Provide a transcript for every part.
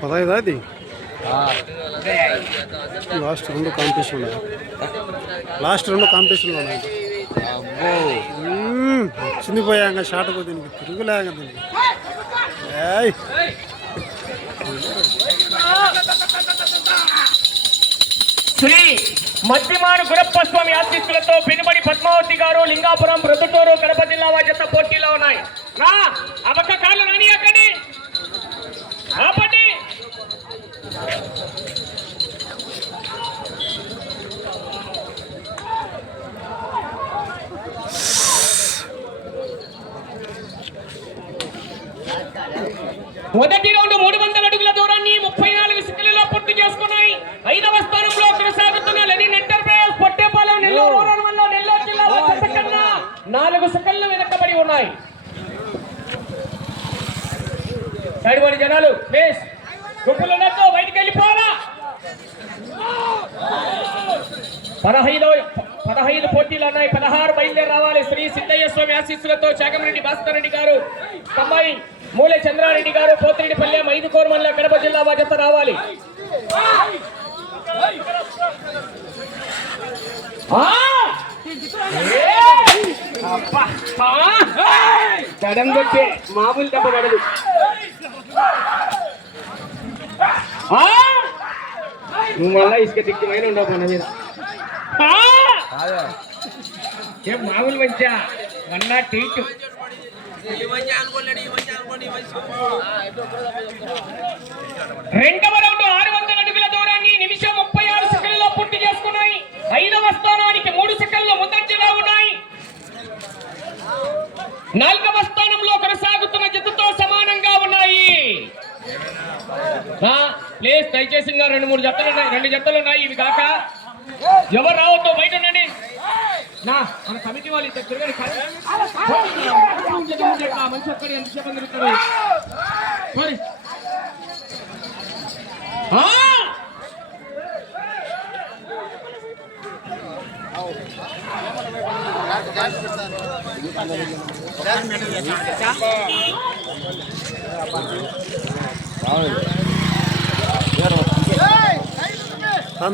పదహైదు అది లాస్ట్ రెండు కాంపిటీషన్ ఉన్నాయి లాస్ట్ రెండు కాంపిటీషన్లు ఉన్నాయి. అబ్బో. మ్మ్. వచ్చింది పోయాక షార్ట్కు దీనికి తిరుగులేక దీనికి ఏయ్. శ్రీ మధ్యమాను గురప్ప స్వామి ఆశీస్సులతో పెనుబడి పద్మావతి గారు లింగాపురం ప్రొద్దుటూరు కడప జిల్లా వాజత పోటీలో ఉన్నాయి. రా అవక కాళ్ళు రాని అక్కడి ఆపండి మొదటి రౌండ్ మూడు వందల అడుగుల దూరాన్ని ముప్పై నాలుగు సెకండ్లలో పూర్తి చేసుకున్నాయి ఐదవ స్థానంలో కొనసాగుతున్న Lenin enterprise Pottepalem Nellore rural వల్ల నెల్లూరు జిల్లా వచ్చే కన్నా నాలుగు సెకండ్లు వెనకబడి ఉన్నాయి. సైడ్ జనాలు ప్లేస్ గుంపులు బయటికి వెళ్ళిపోరా. పదహైదు పదహైదు పోటీలు ఉన్నాయి. పదహారు బయలుదేరి రావాలి. శ్రీ సిద్ధయ్య స్వామి ఆశీస్సులతో చాగమరెడ్డి భాస్కర్ రెడ్డి గారు అమ్మాయి మూలె చంద్రారెడ్డి గారు పోతిరెడ్డిపల్లెం ఐదు కోరమల్ల కడప జిల్లా బాధ్యత రావాలి. ఆ! దడం కొట్టే మామూలు దెబ్బ పడదు! నువ్వు మళ్ళా ఇసుక తిక్కిమైన ఉండవు మన మీద. ఏం మామూలు మంచా? వన్ నాట్ ఎయిట్ రౌండ్ దయచేసి ఇంకా రెండు మూడు జతలు ఉన్నాయి. రెండు జతలు ఉన్నాయి. ఇవి కాక ఎవరు రావద్దు బయట ఉండండి. నా మన కమిటీ వాళ్ళు ఇద్దరు తిరగని మంచి ఒక్కడి ఎంతసేపు తిరుగుతాడు? మరి. ఆ!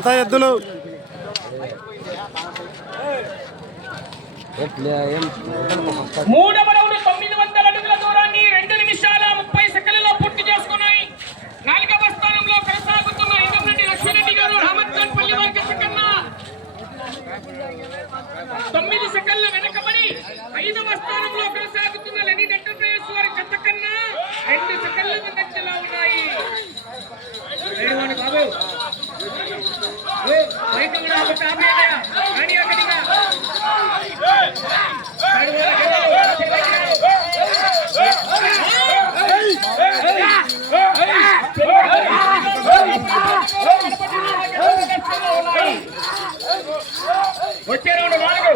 అంతా ఎద్దులు మూడవ రౌండ్ తొమ్మిది వందల అడుగుల దూరాన్ని రెండు నిమిషాల ముప్పై సెకండ్లలో పూర్తి చేసుకున్నాయి నాలుగవ స్థానంలో కొనసాగుతున్న ఇంద్రెడ్డి లక్ష్మీరెడ్డి గారు రామత్ ఖాన్ పల్లి వారికి సెకండ్ తొమ్మిది సెకండ్ల వెనకబడి ఐదవ స్థానంలో కొనసాగుతున్న లెనిన్ ఎంటర్ప్రైజెస్ వారి చెత్త కన్నా రెండు సెకండ్ల ముందంజలో ఉన్నాయి ఏడువాడు బాబు ఓ, బయట కూడా ఒక టాబ్లెట్ కానీ అక్కడిగా వచ్చే రౌండ్ నాలుగు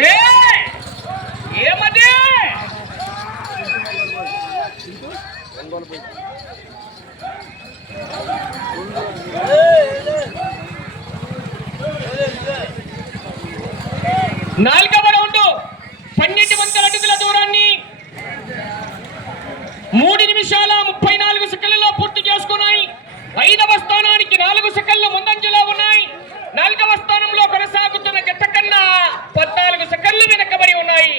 ఏయ్! ఏమది నాలుగవ రౌండ్ పన్నెండు వందల అడుగుల దూరాన్ని మూడు నిమిషాల ముప్పై నాలుగు సెకండ్లలో పూర్తి చేసుకున్నాయి. ఐదవ స్థానానికి నాలుగు సెకండ్లు ముందంజలో ఉన్నాయి. నాలుగవ స్థానంలో కొనసాగుతున్న జత కన్నా పద్నాలుగు సెకండ్లు వెనకబడి ఉన్నాయి.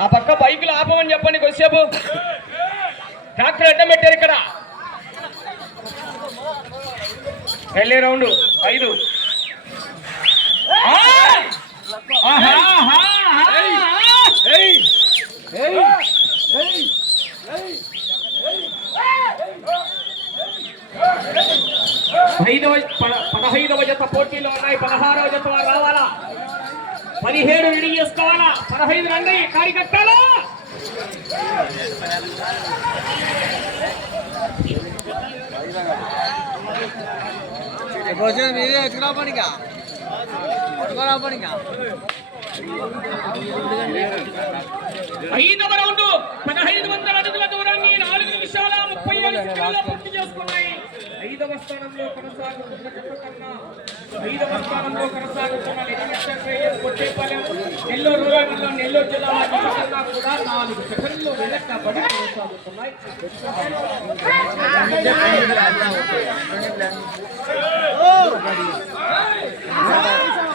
ఆ, పక్క బైకులు ఆపమని చెప్పండి కొద్దిసేపు. ట్రాక్టర్ అడ్డం పెట్టారు ఇక్కడ. వెళ్ళే రౌండ్. ఐదు. ఐదవ పద- పదహైదవ జత పోటీలో ఉన్నాయి. పదహారవ జత వారు రావాలా? పదిహేడు విడి చేసుకోవాలా? పదహైదు రండి కార్యకర్తలు! భోజనం పనిగా పట్టుకురా పనిగా ఐదవ రౌండ్ పదహైదు వందల అడుగుల దూరాన్ని నాలుగు నిమిషాల ముప్పై ఏడు సెకండ్లలో పూర్తి చేసుకున్నాయి. ఐదవ స్థానంలో కొనసాగుతున్న కన్నా ఐదవ స్థానంలో కొనసాగుతున్న నిజమేశ్వరయ్య కొట్టేపాలెం నెల్లూరు రూరల్ నెల్లూరు జిల్లా కన్నా కూడా నాలుగు సెకండ్లు వెనక్కబడి కొనసాగుతున్నాయి.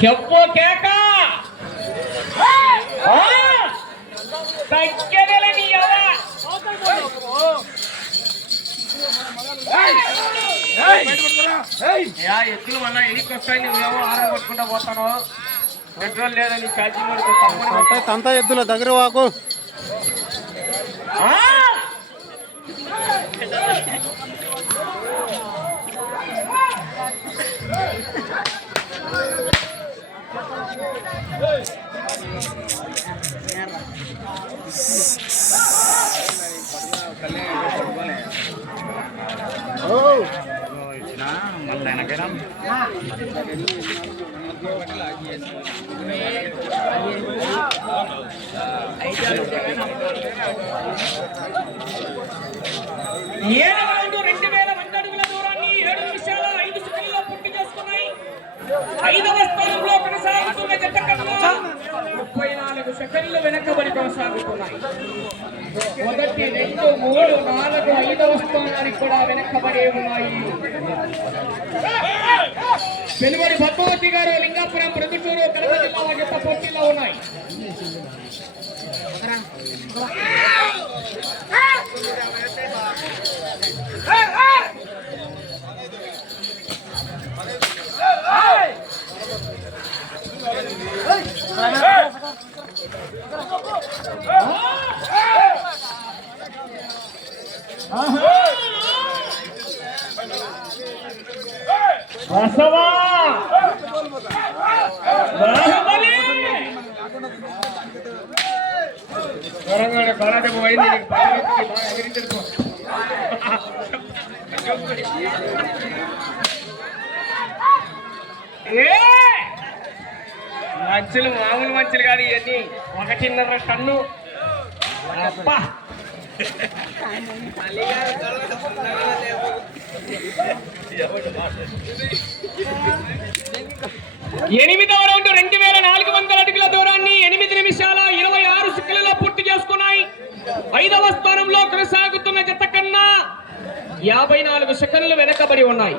చెప్పు కేక! తగ్గేదేలే నీ ఎద్దులు మళ్ళా ఎనికి వస్తాయి నువ్వేమో ఆరం కొట్టుకుంటా పోతాను. పెట్రోల్ లేదని ఛార్జింగ్ పెడితే తప్పని తంత తంత ఎద్దుల దగ్గర వాకు. ఆ! ఏడవ రౌండ్ రెండు వేల వంద అడుగుల దూరాన్ని ఏడు నిమిషాల ఐదు సెకండ్లలో పూర్తి చేసుకున్నాయి ఐదవ స్థానంలో కొనసాగుతున్న జత కన్నా ముప్పై నాలుగు సెకండ్లు వెనకబడి కొనసాగుతున్నాయి. మొదటి రెండు మూడు నాలుగు ఐదవ స్థానానికి కూడా వెనకబడి ఉన్నాయి. వెలువడి పద్మావతి గారు లింగాపురం ప్రొద్దుటూరు కడప జిల్లా వారి యొక్క పోటీలో ఉన్నాయి. Hey! ಬಸವಾ ಬಾಹುಬಲಿ கரங்கான கர்நாடக வயது எனக்கு మంచులు మామూలు మంచులు కాదు ఇవన్నీ. ఒకటిన్నర టన్ను. అబ్బా! ఎనిమిదవ రౌండ్ రెండు వేల నాలుగు వందల అడుగుల దూరాన్ని ఎనిమిది నిమిషాల ఇరవై ఆరు సెకండ్లలో పూర్తి చేసుకున్నాయి. ఐదవ స్థానంలో కొనసాగుతున్న జత కన్నా యాభై నాలుగు సెకండ్లు వెనకబడి ఉన్నాయి.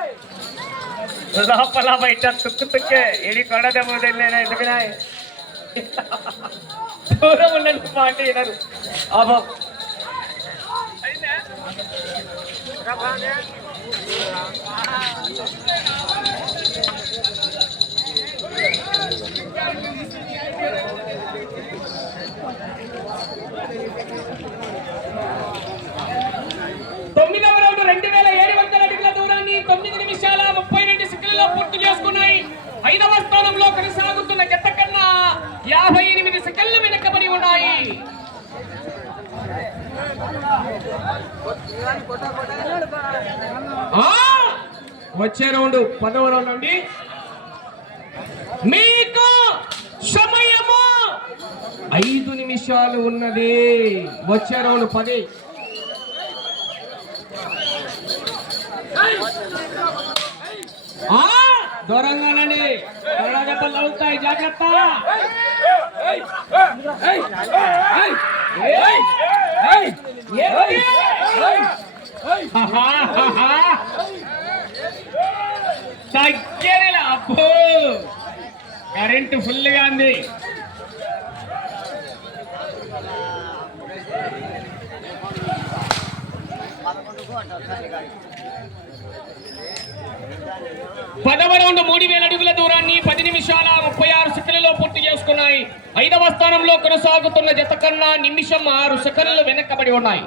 ಲೋಪಲ ಬೈಟ ತುಕ್ಕು ತುಕ್ಕೆ ಇಡೀ ಕೊಡದ ಮುದಿಲ್ಲ ಇದು ವಿನಾಯ್ ದೂರ ಉನ್ನದು ಮಾಡಿ ಏನಾರು ಅಬೋ Thank you. యాభై ఎనిమిది సెకండ్లు వెనకబడి ఉన్నాయి. వచ్చే రౌండ్ పదవ రౌండ్ అండి మీకు సమయము ఐదు నిమిషాలు ఉన్నది. వచ్చే రౌండ్ పది. దూరంగానండి కన్నడ దెబ్బలు అవుతాయి జాగ్రత్త. ఏంటి? అబ్బో కరెంటు ఫుల్గా ఉంది పదవ రౌండ్ మూడు వేల అడుగుల దూరాన్ని పది నిమిషాల ముప్పై ఆరు సెకండ్లలో పూర్తి చేసుకున్నాయి ఐదవ స్థానంలో కొనసాగుతున్న జత కన్నా నిమిషం ఆరు సెకండ్లు వెనకబడి ఉన్నాయి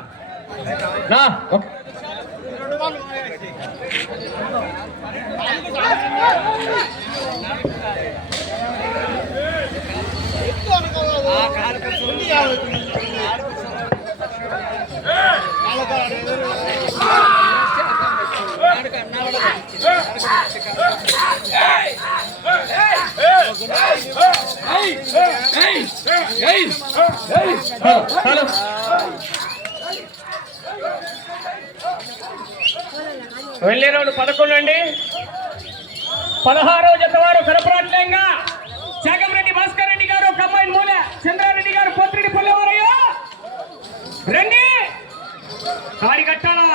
Hey! hey. వెళ్ళే రౌండ్ పదకొండు అండి. పదహారో జత వారు కనపరాట్లేంగా జగన్రెడ్డి భాస్కర్ రెడ్డి గారు కమ్మాయి మూల చంద్రారెడ్డి గారు పోతిరెడ్డి పల్లెవారయ్య రండి కాడి కట్టాలా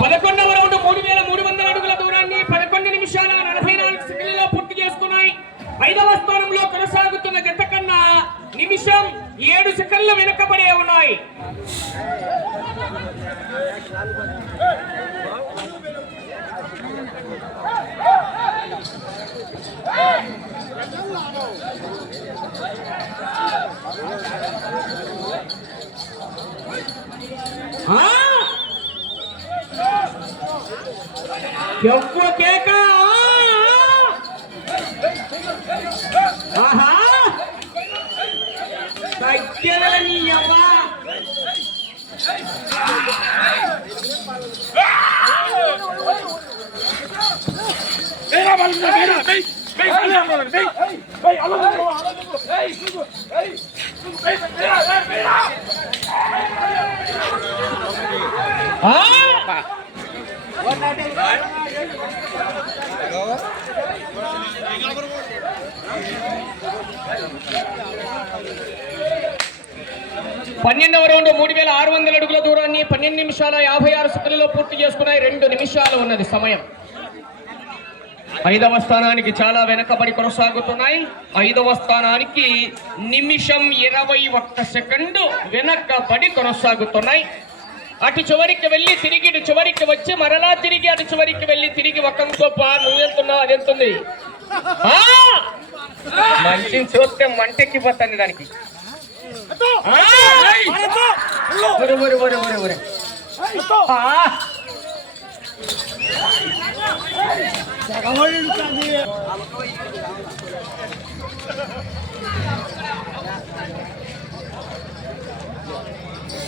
పదకొండవ రౌండ్ మూడు వేల మూడు వందల అడుగుల పదకొండు నిమిషాల నలభై నాలుగు సెకండ్లలో పూర్తి చేసుకున్నాయి. ఐదవ స్థానంలో కొనసాగుతున్న జత కన్నా నిమిషం ఏడు సెకండ్లు వెనుకబడే ఉన్నాయి ఆ! ఎక్కువ కేక ఆహా తగ్గేలా నీ అవ్వ ఆ! పన్నెండవ రౌండ్ మూడు వేల ఆరు వందల అడుగుల దూరాన్ని పన్నెండు నిమిషాల యాభై ఆరు సెకండ్లలో పూర్తి చేసుకున్నాయి. రెండు నిమిషాలు ఉన్నది సమయం. ఐదవ స్థానానికి చాలా వెనకబడి కొనసాగుతున్నాయి. ఐదవ స్థానానికి నిమిషం ఇరవై ఒక్క సెకండ్ వెనకబడి కొనసాగుతున్నాయి. అటు చివరికి వెళ్ళి తిరిగి ఇటు చివరికి వచ్చి మరలా తిరిగి అటు చివరికి వెళ్ళి తిరిగి ఒక గొప్ప నువ్వెంతున్నావు అదెంతుంది ఆ! మనిషిని చూస్తే మంటెక్కిపోతాను దానికి. 버려 버려 버려 버려 버려. 아. 내가 월까지.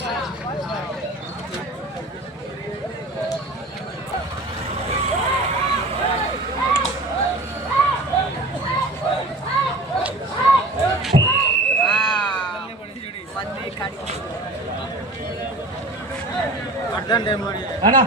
Thank you. అన్నా.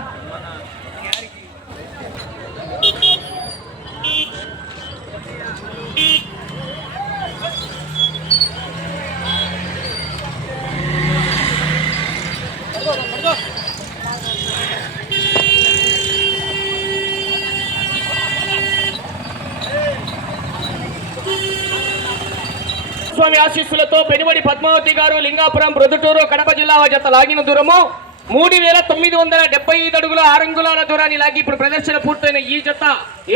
స్వామి ఆశీస్సులతో పెనుబడి పద్మావతి గారు లింగాపురం ప్రొద్దుటూరు కడప జిల్లా జత లాగిన దూరము. మూడు వేల తొమ్మిది వందల డెబ్బై ఐదు అడుగుల ఆరంగులాల దూరాన్ని లాగి ఇప్పుడు ప్రదర్శన పూర్తయిన ఈ జత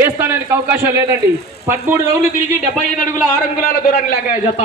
ఏ స్థానానికి అవకాశం లేదండి. పదమూడు రోజులు తిరిగి డెబ్బై ఐదు అడుగుల ఆరంగులాల దూరాన్ని లాగా జత.